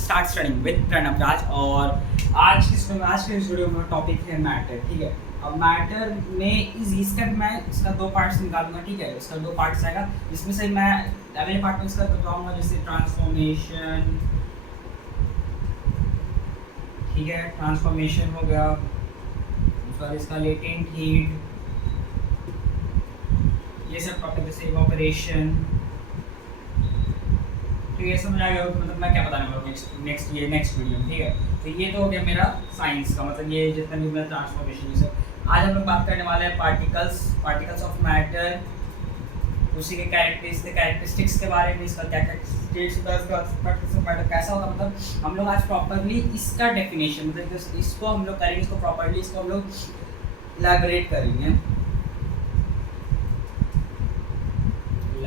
Start studying with Pranav राज। और आज के इस वीडियो में टॉपिक है मैटर। ठीक है, अब मैटर में इसका मैं इसका दो पार्ट्स निकालूंगा। ठीक है, इसका दो पार्ट्स आएगा, जिसमें से मैं अगले पार्ट में इसका बताऊंगा जैसे ट्रांसफॉर्मेशन। ठीक है, ट्रांसफॉर्मेशन हो गया, उसका इसका लेटेंट हीट, ये सब टॉपिक जैसे इवैपोरेशन। तो ये समझ आ गया मतलब मैं क्या बताने वाला हूँ नेक्स्ट वीडियो में। ठीक है, तो ये तो हो गया मेरा साइंस का, मतलब ये जितना भी मेरा ट्रांसफॉर्मेशन ये सब। आज हम लोग बात करने वाले हैं पार्टिकल्स ऑफ मैटर, उसी के कैरेक्टरिस्टिक्स के बारे में, इसका क्या क्या स्टेट्स होता है, उसका पार्टिकल्स ऑफ मैटर कैसा होता है। मतलब हम लोग आज प्रॉपर्ली इसका डेफिनेशन, मतलब इसको हम लोग करेंगे, इसको प्रॉपर्ली इसको हम लोग इलैबोरेट करेंगे।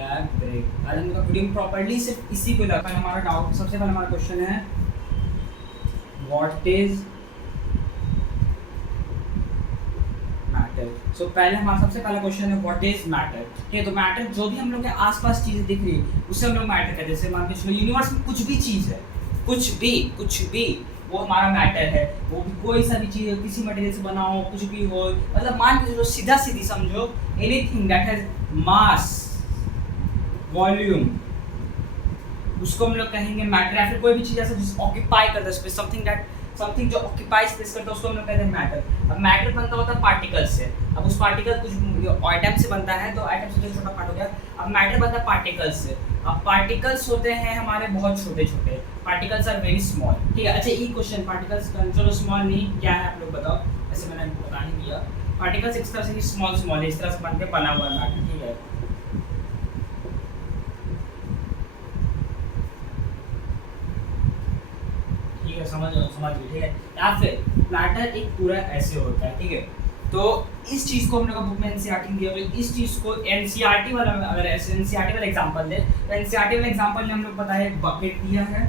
आज हम लोग वीडियो में प्रॉपर्ली सिर्फ इसी को लगा। हमारा डाउट सबसे पहले हमारा क्वेश्चन है व्हाट इज मैटर। सो पहले हमारा सबसे पहला क्वेश्चन है व्हाट इज मैटर। ठीक है, तो मैटर जो भी हम लोग के आसपास चीजें दिख रही है उसे हम लोग मैटर कहते हैं। जैसे मान के चलो यूनिवर्स में कुछ भी चीज है, कुछ भी वो हमारा मैटर है। वो भी कोई सा भी चीज है, किसी मटेरियल से बना हो, कुछ भी हो, मतलब मान के चलो सीधी समझो, anything that has mass, volume, उसको हम लोग कहेंगे मैटर। या फिर कोई भी चीज ऐसा जिस ऑक्यूपाई करता है स्पेस, समथिंग जो ऑक्यूपाई स्पेस करता है उसको हम लोग कहते हैं मैटर। अब मैटर बनता होता है पार्टिकल से। अब उस पार्टिकल कुछ एटम से बनता है, तो एटम से छोटा पार्ट हो गया। अब मैटर बनता है पार्टिकल्स से। अब पार्टिकल्स होते हैं हमारे बहुत छोटे छोटे, पार्टिकल्स आर वेरी स्मॉल। ठीक है, अच्छा ये क्वेश्चन पार्टिकल्स चलो स्मॉल नहीं क्या है आप लोग बताओ, ऐसे मैंने बता नहीं दिया। पार्टिकल्स इस तरह से स्मॉल है, इस तरह से बन के बना हुआ है मैटर। ठीक है, समझ गए। ठीक है, या फिर मैटर एक पूरा ऐसे होता है। ठीक है, तो इस चीज को हम लोग बुक में एनसीईआरटी दिया, तो इस चीज को एनसीईआरटी वाला, अगर ऐसे एनसीईआरटी वाला एग्जांपल दे, तो एनसीईआरटी वाला एग्जांपल में हम लोग पता है एक बकेट दिया है,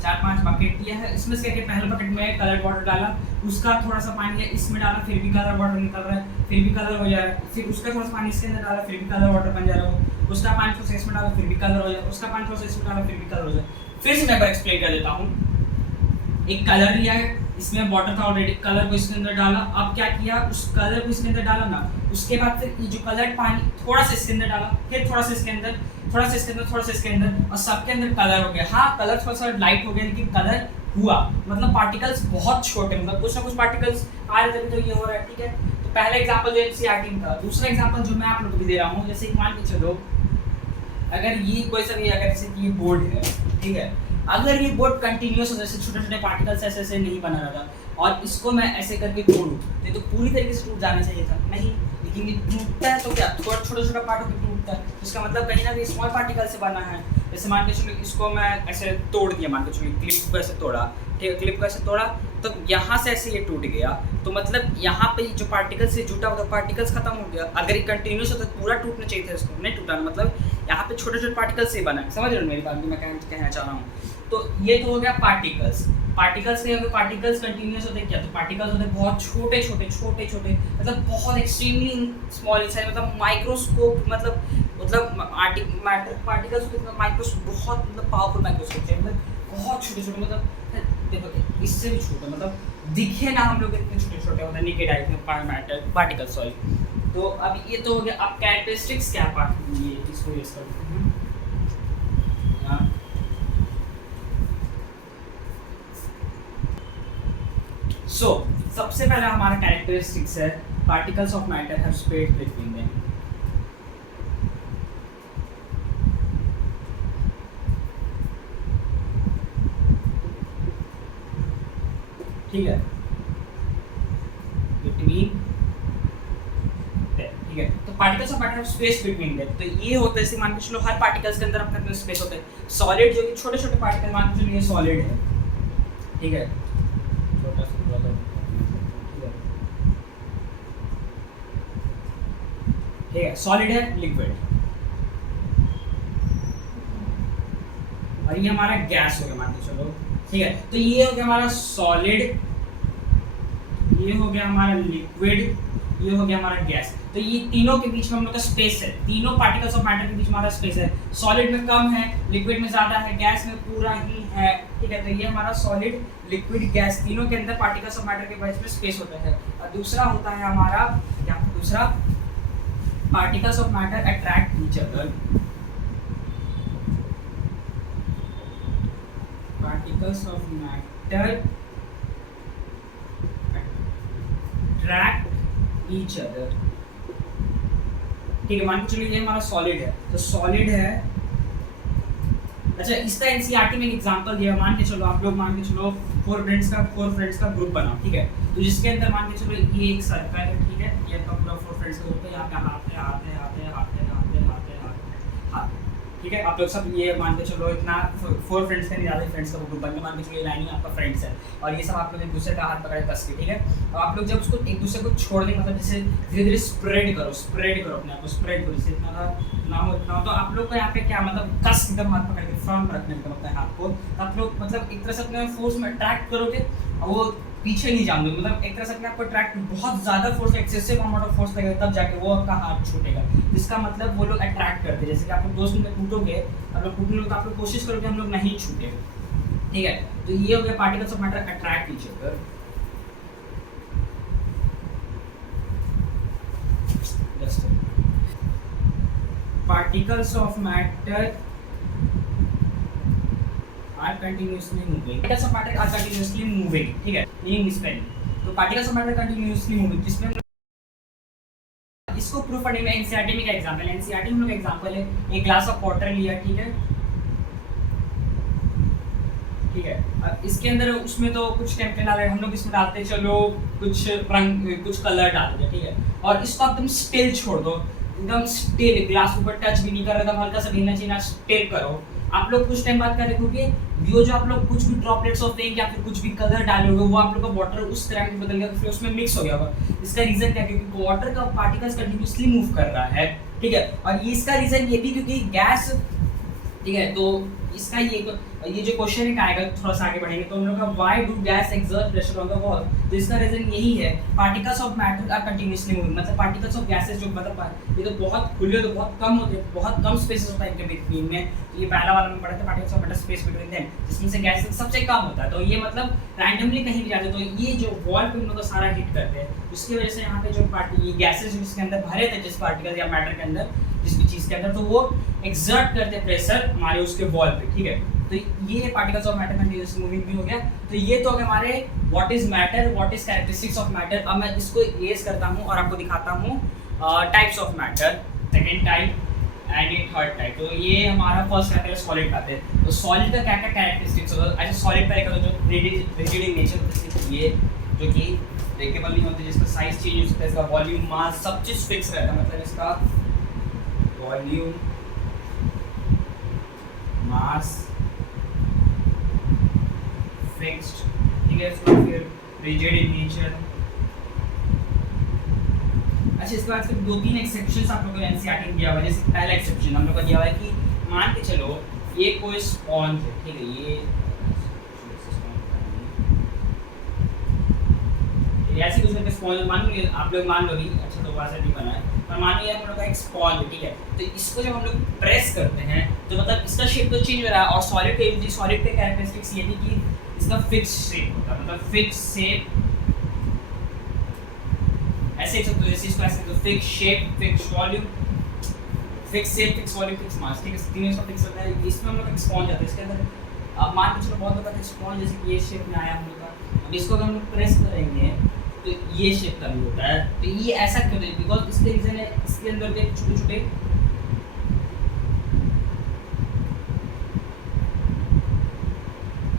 4-5 बकेट दिया है। इसमें से पहले बकेट में कलर्ड वाटर डाला, उसका थोड़ा सा पानी है इसमें डाला, फिर भी कलर वाटर निकल रहा है, फिर भी कलर हो जा रहा है। फिर उसका थोड़ा सा पानी इसके अंदर डाला, फिर भी कलर वाटर बन जा रहा है। उसका पानी थोड़ा सा इसमें डाला, फिर भी कलर हो जाए। उसका पानी थोड़ा सा इसमें डाला, फिर भी कलर हो जाए। फिर से मैं एक्सप्लेन कर देता हूँ। एक कलर लिया है, इसमें वाटर था ऑलरेडी, कलर को इसके अंदर डाला। अब क्या किया, उस कलर को इसके अंदर डाला ना, उसके बाद फिर ये जो कलर पानी थोड़ा सा इसके अंदर डाला, फिर थोड़ा सा इसके अंदर, थोड़ा सा इसके अंदर, थोड़ा सा इसके अंदर, और सबके अंदर कलर हो गया। हाँ, कलर थोड़ा सा लाइट हो गया, लेकिन कलर हुआ। मतलब पार्टिकल्स बहुत छोटे, मतलब कुछ ना कुछ पार्टिकल्स आ रहे थे, तो ये हो रहा है। ठीक है, तो पहला एग्जांपल जो एनसीईआरटी में था। दूसरा एग्जांपल जो मैं आप लोगों को भी दे रहा हूँ, जैसे मान के चलो अगर ये कोई सा भी, अगर जैसे ये बोर्ड है, ठीक है, अगर ये बोर्ड कंटिन्यूअस हो, जैसे छोटे छोटे पार्टिकल्स ऐसे नहीं बना रहा था, और इसको मैं ऐसे करके तोड़ूं तो पूरी तरीके से टूट जाना चाहिए था, नहीं, लेकिन ये टूटता है तो क्या, थोड़ा छोटा पार्ट होकर टूटता है। इसका मतलब कहीं ना कहीं स्मॉल पार्टिकल से बना है। जैसे मान के चलो इसको मैं ऐसे तोड़ दिया, मान के चलो क्लिप को ऐसे तोड़ा, ठीक है, क्लिप को ऐसे तोड़ा, तो यहाँ से ऐसे ये टूट गया, तो मतलब यहाँ पे जो पार्टिकल से जुटा हुआ था पार्टिकल्स खत्म हो गया। अगर ये कंटिन्यूस होता तो पूरा टूटना चाहिए था, इसको नहीं टूटा, मतलब यहाँ पे छोटे छोटे पार्टिकल्स से बना है। समझ रहे हो मेरी बात, मैं कहना चाह रहा हूँ। तो ये तो हो गया पार्टिकल्स के। अगर पार्टिकल्स कंटिन्यूस होते क्या, तो पार्टिकल्स होते बहुत छोटे, मतलब बहुत एक्सट्रीमली स्मॉल इन साइज, मतलब माइक्रोस्कोप, मतलब पार्टिकल्स कितना माइक्रोस्कोप, बहुत मतलब पावरफुल माइक्रोस्कोप है, मतलब बहुत छोटे, मतलब देखो इससे भी छोटे, मतलब दिखे ना हम लोग इतने छोटे होते हैं निकेड आई में मैटर पार्टिकल, सॉरी। तो अब ये तो हो गया। अब कैरेक्टरिस्टिक्स क्या पार्ट, ये इसको यूज करते हैं। सो सबसे पहला हमारा कैरेक्टरिस्टिक्स है particles of matter have space between them. ठीक है, बिटवीन, ठीक है, तो particles of matter have space between them. तो ये होता है, जैसे मान के चलो हर पार्टिकल्स के अंदर अपना स्पेस होता है। सॉलिड जो कि छोटे पार्टिकल, मान के चलो ये सॉलिड है, ठीक है, छोटा सा ठीक है, सॉलिड है, लिक्विड, और ये हमारा गैस हो गया, मान के चलो, ठीक है। तो ये हो गया हमारा सॉलिड, ये हो गया हमारा लिक्विड, ये हो गया हमारा गैस। तो ये तीनों के बीच में हम लोग का स्पेस है, तीनों पार्टिकल्स ऑफ मैटर के बीच में हमारा स्पेस है। सॉलिड में कम है, लिक्विड में ज़्यादा है, गैस में पूरा ही है, ठीक है। तो ये हमारा सॉलिड, लिक्विड, गैस तीनों के अंदर पार्टिकल्स ऑफ मैटर के बीच में स्पेस होता है। और दूसरा होता है हमारा क्या, दूसरा particles of matter attract each other. Particles of matter attract each other, ठीक है। मान के चलिए ये हमारा सॉलिड है, तो सॉलिड है। अच्छा, इसका एनसीईआरटी में एक एग्जांपल दिया। मान के चलो आप लोग, मान के चलो 4 फ्रेंड्स का ग्रुप बनाओ, ठीक है। तो जिसके अंदर मान के चलो ये एक सर्कल है, ठीक है, ये आपका पूरा 4 फ्रेंड्स का ग्रुप है। यहाँ पे हाथ है, हाथ है, हाथ है, हाथ है, हाथ है, हाथ है, हाथ, ठीक है। आप लोग सब ये मान के चलो इतना 4 फ्रेंड्स का नहीं, ज़्यादा फ्रेंड्स का ग्रुप बन के मान के चलो लाइन में आपका फ्रेंड्स है, और ये सब आप लोग एक दूसरे का हाथ पकड़े कस के, ठीक है। और आप लोग जब उसको एक दूसरे को छोड़ देंगे, मतलब जैसे धीरे धीरे स्प्रेड करो अपने आप को, स्प्रेड करो, जैसे इतना ना हो इतना हो। तो आप लोग को यहाँ पे क्या मतलब कस एकदम हाथ पकड़ के फर्म रखने का मतलब हाथ को, तो आप लोग मतलब एक तरह से अपने फोर्स में अट्रैक्ट करोगे और वो पीछे नहीं जान दोगे, मतलब एक तरह से अपने आपको अट्रैक्ट, बहुत ज़्यादा force, excessive amount of force लगेगा तब जाके वो आपका हाथ छूटेगा। जिसका मतलब वो लोग अट्रैक्ट करते हैं, जैसे कि आप लोग दोस्त में टूटोगे, आप लोग टूटने लोग, आप लोग कोशिश करोगे हम लोग नहीं छूटे, ठीक है। तो ये हो गया particles of matter attract each other. Particles of matter are continuously moving. Particles of matter are continuously moving, ठीक है, मीनिंग इस पे। तो particles of matter continuously moving, जिसमें इसको प्रूफ करने में एनसीईआरटी में क्या एग्जांपल है, एनसीईआरटी में हम लोग एग्जांपल है एक ग्लास ऑफ वाटर लिया, ठीक है, ठीक है। अब इसके अंदर उसमें तो कुछ केमिकल डाल रहे हैं हम लोग, इसमें डालते चलो कुछ रंग, कुछ कलर डाल दो, ठीक है। और इसको एकदम स्टिल छोड़ दो, एकदम स्टिल, ग्लास ऊपर टच भी नहीं कर रहा, एकदम हल्का सा गिरना चाहिए, स्टिल करो। आप लोग कुछ टाइम बाद क्या देखोगे, वो जो आप लोग कुछ भी ड्रॉपलेट्स ऑफ इंक या फिर कुछ भी कलर डालोगे, वो आप लोग का वाटर उस तरह में बदल गया, फिर उसमें मिक्स हो गया होगा। इसका रीजन क्या है, क्योंकि वाटर का पार्टिकल्स कंटिन्यूअसली मूव कर रहा है, ठीक है। और ये इसका रीजन ये भी क्योंकि गैस, ठीक है। तो इसका ये जो क्वेश्चन एक आएगा, थोड़ा सा आगे बढ़ेंगे तो हम लोग का why do gas exert pressure on the wall, तो इसका रीजन यही है, particles of matter are continuously moving, मतलब पार्टिकल्स ऑफ गैसेस जो मतलब ये तो बहुत खुले, तो बहुत कम होते हैं, बहुत कम स्पेसेस होता है इनके बीच में। तो ये पहला वाला में पढ़ा था, particles of matter space between them, जिसमें से गैस सबसे कम होता है। तो ये मतलब रैंडमली कहीं भी जाते, तो ये जो वॉल पे हम लोग सारा हिट करते हैं, उसकी वजह से यहाँ पे जो ये गैसेस जिसके अंदर भरे थे, जिस पार्टिकल या मैटर के अंदर, जिस भी चीज़ के अंदर, तो वो एक्सर्ट करते प्रेशर हमारे उसके वॉल पे, ठीक है। तो ये particles of matter continuously moving भी हो गया। तो ये तो हमारे what is matter, what is characteristics of matter. अब मैं इसको इरेज करता हूँ और आपको दिखाता हूँ types of matter, second type and ये थर्ड टाइप। तो ये हमारा फर्स्ट आता है सॉलिड का है। तो सॉलिड का क्या क्या कैरेक्टरिस्टिक्स होगा, अच्छा सॉलिड का एक जो रिजिड इन नेचर होता है, ये जो कि ब्रेकेबल नहीं होते, जिसका साइज चेंज हो सकता है, इसका वॉल्यूम, मास, सब चीज़ फिक्स रहता है, मतलब इसका वॉल्यूम, मास फिक्स्ड, ठीक है। इसका फिर रिजिड इन नेचर। अच्छा, इसके बाद फिर 2-3 एक्सेप्शंस आप लोगों को एनसीईआरटी में दिया हुआ है। जैसे पहला एक्सेप्शन हम लोग का दिया हुआ है कि मान के चलो ये कोई स्पॉन्ज है, ठीक है, ये ऐसे कुछ करके स्पॉन्ज मान लो, आप लोग मान लो भी, अच्छा तो वैसे नहीं बना है, पर मान लो हम लोग का एक स्पॉन्ज है, ठीक है। तो इसको जब हम लोग प्रेस करते हैं तो मतलब इसका शेप तो चेंज हो रहा है, और सॉलिड के कैरेक्टरिस्टिक्स ये थी कि इसका फिक्स शेप होता है, मतलब फिक्स शेप, ऐसे एक जैसे इसको ऐसे तो fix shape, fix volume, fix shape, fix volume, fix mass, ठीक है। तीनों इसका फिक्स होता है। इसमें हम लोग एक स्पॉन्ज आता है, इसके अंदर अब मान के चलो बहुत होता है स्पॉन्ज, जैसे कि ये शेप में आया हम लोग का। अब इसको अगर हम लोग प्रेस करेंगे तो ये शेप का भी होता है। तो ये ऐसा क्यों है, बिकॉज इसके रीजन है, इसके अंदर के छोटे छोटे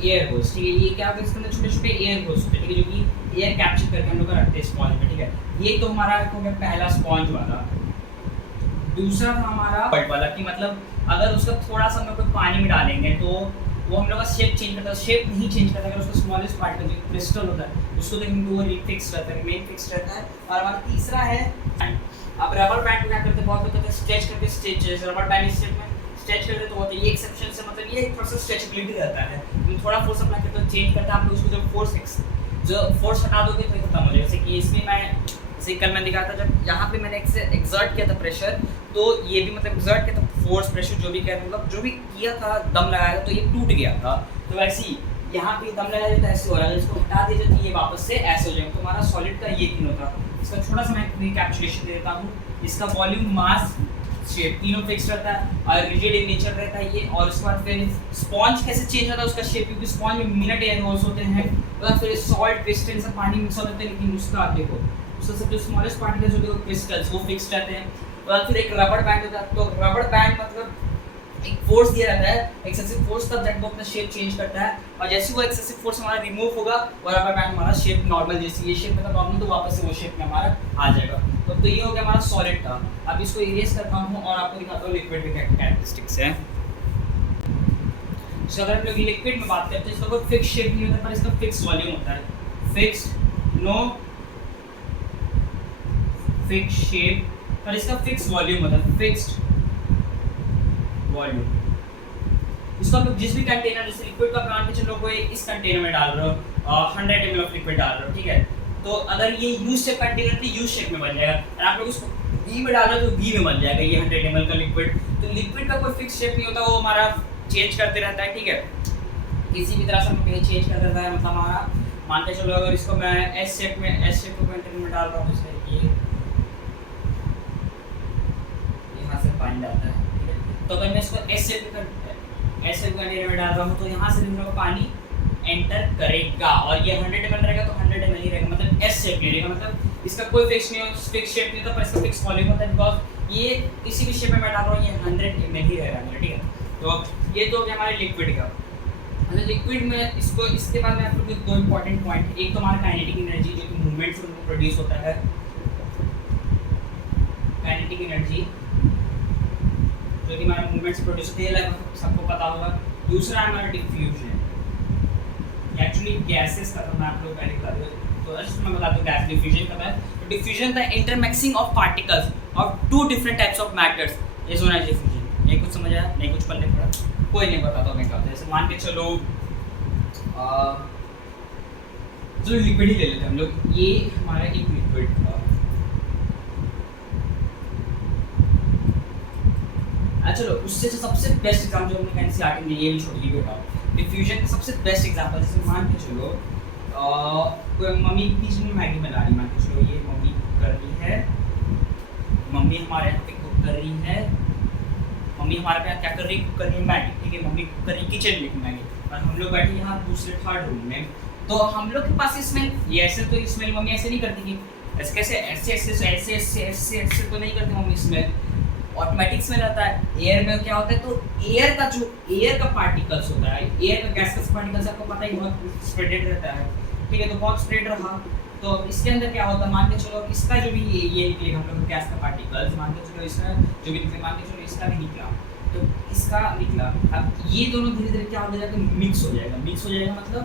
एयर होल्स, ठीक है। ये क्या होता है, इसके अंदर छोटे छोटे एयर होल्स होते हैं, ठीक है, जो कि एयर कैप्चर करके हम लोग रखते हैं स्पॉन्ज में, ठीक है। ये तो हमारा हो गया पहला स्पॉन्ज वाला। दूसरा था हमारा बट वाला, कि मतलब अगर उसका थोड़ा सा हम लोग पानी में डालेंगे तो वो हम लोग का शेप चेंज करता है, शेप नहीं चेंज करता। अगर उसका स्मॉलेस्ट पार्टिकल जो क्रिस्टल होता है उसको देखेंगे तो वो फिक्स रहता है, रिमेन फिक्स रहता है। और हमारा तीसरा है अब रबर बैंड को क्या करते हैं, बहुत लोग कहते हैं स्ट्रेच करके स्ट्रेच, जैसे रबर बैंड इस शेप में स्ट्रेच करते तो होता है। ये एक्सेप्शन से मतलब ये थोड़ा सा स्ट्रेचेबिलिटी रहता है, थोड़ा फोर्स अप्लाई करते तो चेंज करता है। आप लोग उसको जो फोर्स हटा दोगे तो खत्म हो जाएगा। जैसे कि इसमें मैं जैसे कल मैंने दिखाया था जब यहाँ पे मैंने एक्सर्ट किया था प्रेशर, तो ये भी मतलब एक्सर्ट किया था फोर्स प्रेशर जो भी कह मतलब जो भी किया था दम लगाया था तो ये टूट गया था। तो वैसे ही यहाँ पे दम लगाया जाता है ऐसे हो रहा है, इसको हटा दिया जाता है ये वापस से ऐसे हो जाएगा। तो हमारा सॉलिड का ये तीनों था। इसका थोड़ा सा मैं रिकैप्चुलेशन दे देता हूँ। इसका वॉल्यूम, मास, शेप तीनों फिक्स रहता है और रिजिड इन नेचर रहता है ये। और उसके बाद फिर स्पॉन्ज कैसे चेंज होता है उसका शेप, क्योंकि स्पॉन्ज में मिनट एयर होल्स होते हैं। और फिर सॉल्ट क्रिस्टल सब पानी मिक्स होते हैं, लेकिन उसका आप देखो उसका सब जो स्मॉलेस्ट पार्टिकल्स होते हैं क्रिस्टल्स वो फिक्स रहते हैं। और फिर एक रबड़ बैंड होता है। तो रबड़ बैंड मतलब एक फोर्स दिया रहता है, एक्सेसिव फोर्स, तब जाके वो अपना शेप चेंज करता है। और जैसे वो एक्सेसिव फोर्स हमारा रिमूव होगा और रबड़ बैंड हमारा शेप नॉर्मल, जैसे ये शेप में था नॉर्मल, तो वापस से वो शेप में हमारा आ जाएगा। तो ये हो गया हमारा सॉलिड का। अब इसको इरेज करता हूँ और आपको दिखाता हूँ लिक्विड के क्या कैरेक्टरिस्टिक्स हैं। तो अगर हम लोग लिक्विड में बात करते हैं, इसका कोई फिक्स शेप नहीं होता पर इसका फिक्स वॉल्यूम होता है। फिक्स्ड, नो फिक्स शेप पर इसका फिक्स वॉल्यूम होता है। Fixed volume. इसको आप जिस भी कंटेनर, जैसे लिक्विड का मान के चलो कोई इस कंटेनर में डाल रहे हो 100 ml ऑफ लिक्विड डाल रहे हो, ठीक है, तो अगर ये यू शेप कंटेनर तो यू शेप में बन जाएगा। और आप लोग उसको वी में डाल रहे हो तो वी में बन जाएगा ये 100 ml का लिक्विड। तो लिक्विड का कोई फिक्स शेप नहीं होता, वो हमारा चेंज करते रहता है, ठीक है, किसी भी तरह से हम कहीं चेंज कर देता है। मतलब हमारा मान के चलो अगर इसको मैं एस शेप को कंटेनर में डाल रहा हूँ, जैसे ये यहाँ से पानी डालता है, ठीक है, तो अगर मैं इसको एस शेप कंटेनर में डाल रहा हूँ तो यहाँ से भी पानी एंटर करेगा और ये 100 ml रहेगा तो 100 ml ही रहेगा, मतलब एस शेप नहीं रहेगा। मतलब इसका कोई फिक्स शेप नहीं होता पर इसका फिक्स वॉल्यूम होता है, बिकॉज ये किसी भी शेप में मैं डाल रहा हूँ ये 100 ml ही रहेगा, ठीक है। तो ये तो हो गया हमारे लिक्विड का। मतलब लिक्विड में इसको, इसके बाद में आप लोग दो इंपॉर्टेंट पॉइंट, एक तो हमारा काइनेटिक एनर्जी जो कि मूवमेंट से प्रोड्यूस होता है, काइनेटिक एनर्जी जो कि हमारा मूवमेंट से प्रोड्यूस होती है, सबको पता होगा। दूसरा है हमारा डिफ्यूजन, एक्चुअली गैसेस का तो मैं आप लोग पहले बता दूँ, तो जस्ट मैं बता दूँ गैस डिफ्यूजन का है। तो diffusion the intermixing of particles of two different types of matters, ये होना है डिफ्यूजन। नहीं कुछ समझ आया, नहीं कुछ पढ़ने पड़ा, कोई नहीं बताता मैं क्या। जैसे मान के चलो जो लिक्विड ही ले लेते हैं हम लोग, ये हमारा एक लिक्विड था। चलो उससे जो सबसे बेस्ट एग्जाम्पल जो हमने एनसीईआरटी में ये भी छोटी लिक्विड था, डिफ्यूजन का सबसे बेस्ट एग्जाम्पल। जैसे मान के चलो कोई मम्मी किचन में मैगी बना रही, मान के चलो ये मम्मी कुक कर रही है, मम्मी हमारे यहाँ पे कुक कर रही है, मम्मी हमारे पे क्या कर रही है, कुक कर रही है मैगी, ठीक है, मम्मी कुक कर रही है किचन में मैगी, और हम लोग बैठे यहाँ दूसरे थर्ड रूम में। तो हम लोग के पास स्मेल, ये ऐसे तो स्मेल मम्मी ऐसे नहीं करती कि ऐसे कैसे, ऐसे ऐसे ऐसे ऐसे ऐसे ऐसे तो नहीं करती मम्मी स्मेल, ऑटोमेटिक स्मेल आता है। एयर में क्या होता है, तो एयर का जो एयर का पार्टिकल्स होता है, एयर का गैस का पार्टिकल्स आपको पता ही बहुत स्प्रेडेड रहता है, ठीक है, तो बहुत स्प्रेड रहा। तो इसके अंदर क्या होता है, मान के चलो इसका जो भी ये निकलेगा हम लोग गैस का पार्टिकल्स, मान के चलो इसका जो भी निकले, मान के चलो इसका भी निकला, तो इसका निकला। अब ये दोनों धीरे धीरे क्या हो जाएगा, मिक्स हो जाएगा। मिक्स हो जाएगा मतलब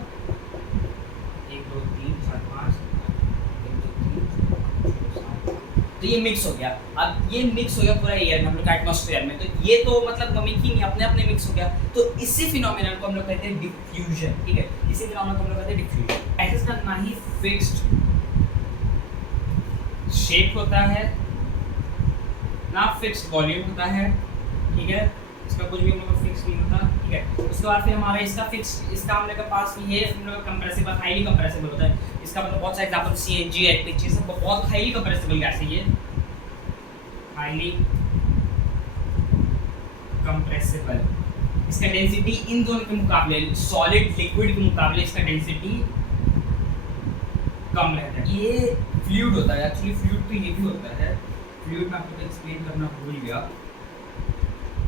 1 2 3 4 5 1 2 3 4 5, तो ये मिक्स हो गया। अब ये मिक्स हो गया पूरा एयर में, हम लोग एटमॉस्फेयर में, तो ये तो मतलब मम्मी की नहीं, अपने अपने मिक्स हो गया। तो इसी फिनोमेनन को हम लोग कहते हैं डिफ्यूजन, ठीक है, इसी फिनोमेनन को हम लोग कहते हैं डिफ्यूजन। गैसेस का ना ही फिक्स्ड शेप होता है ना फिक्स्ड वॉल्यूम होता है, ठीक है, इसका कुछ भी हम लोग का फिक्स नहीं होता, ठीक है। उसके बाद फिर हमारा इसका फिक्स, इसका हम लोग के पास ये हम लोग का कंप्रेसिबल, हाईली कंप्रेसिबल होता है। इसका मतलब बहुत सारे एग्जांपल सीएनजी, एलपीजी, सब बहुत हाईली कंप्रेसिबल गैस है ये, हाईली कंप्रेसिबल। इसका डेंसिटी इन दोनों के मुकाबले, सॉलिड लिक्विड के मुकाबले इसका डेंसिटी कम रहता है। ये फ्लूइड होता है, एक्चुअली फ्लूइड तो ये भी होता है, फ्लूइड में आपको एक्सप्लेन करना भूल गया।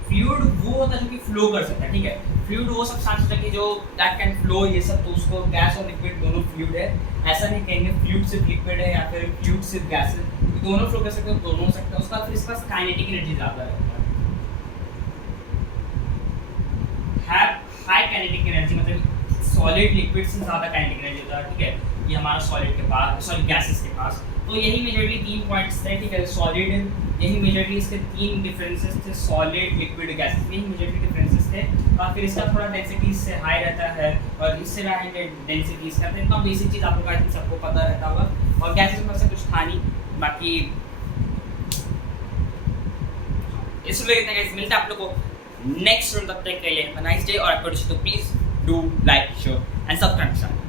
फ्लूइड वो होता है जो कि फ्लो कर सकता है, ठीक है, फ्लूइड वो सब सांस होता है कि जो दैट कैन फ्लो, ये सब, तो उसको गैस और लिक्विड दोनों फ्लूइड है। ऐसा नहीं कहेंगे फ्लूइड सिर्फ लिक्विड है या फिर फ्लूइड सिर्फ गैस है, दोनों फ्लो कर सकते हो, दोनों हो सकता है। उसका फिर इसके पास काइनेटिक एनर्जी ज़्यादा रहता है, हाई काइनेटिक एनर्जी, मतलब सॉलिड लिक्विड से ज़्यादा काइनेटिक एनर्जी होता है, ठीक है। ये हमारा सॉलिड के पास, सॉरी गैसेस के पास। तो यही मेजरली 3 पॉइंट्स थे, ठीक है, सॉलिड, यही मेजरली इसके 3 डिफरेंसेस थे, सॉलिड लिक्विड गैसेस, यही मेजरली डिफरेंसेस थे। और फिर इसका थोड़ा डेंसिटी इससे हाई रहता है और इससे हाई डेंसिटी इसका, तो इतना बेसिक चीज़ आप लोग आई थिंक सबको पता रहता होगा। और गैसेस में से कुछ था नहीं, बाकी इस वीडियो इतना गाइस, मिलता है आप लोग को नेक्स्ट वीडियो, तब तक के लिए नाइस डे और आपको तो please do like share and subscribe.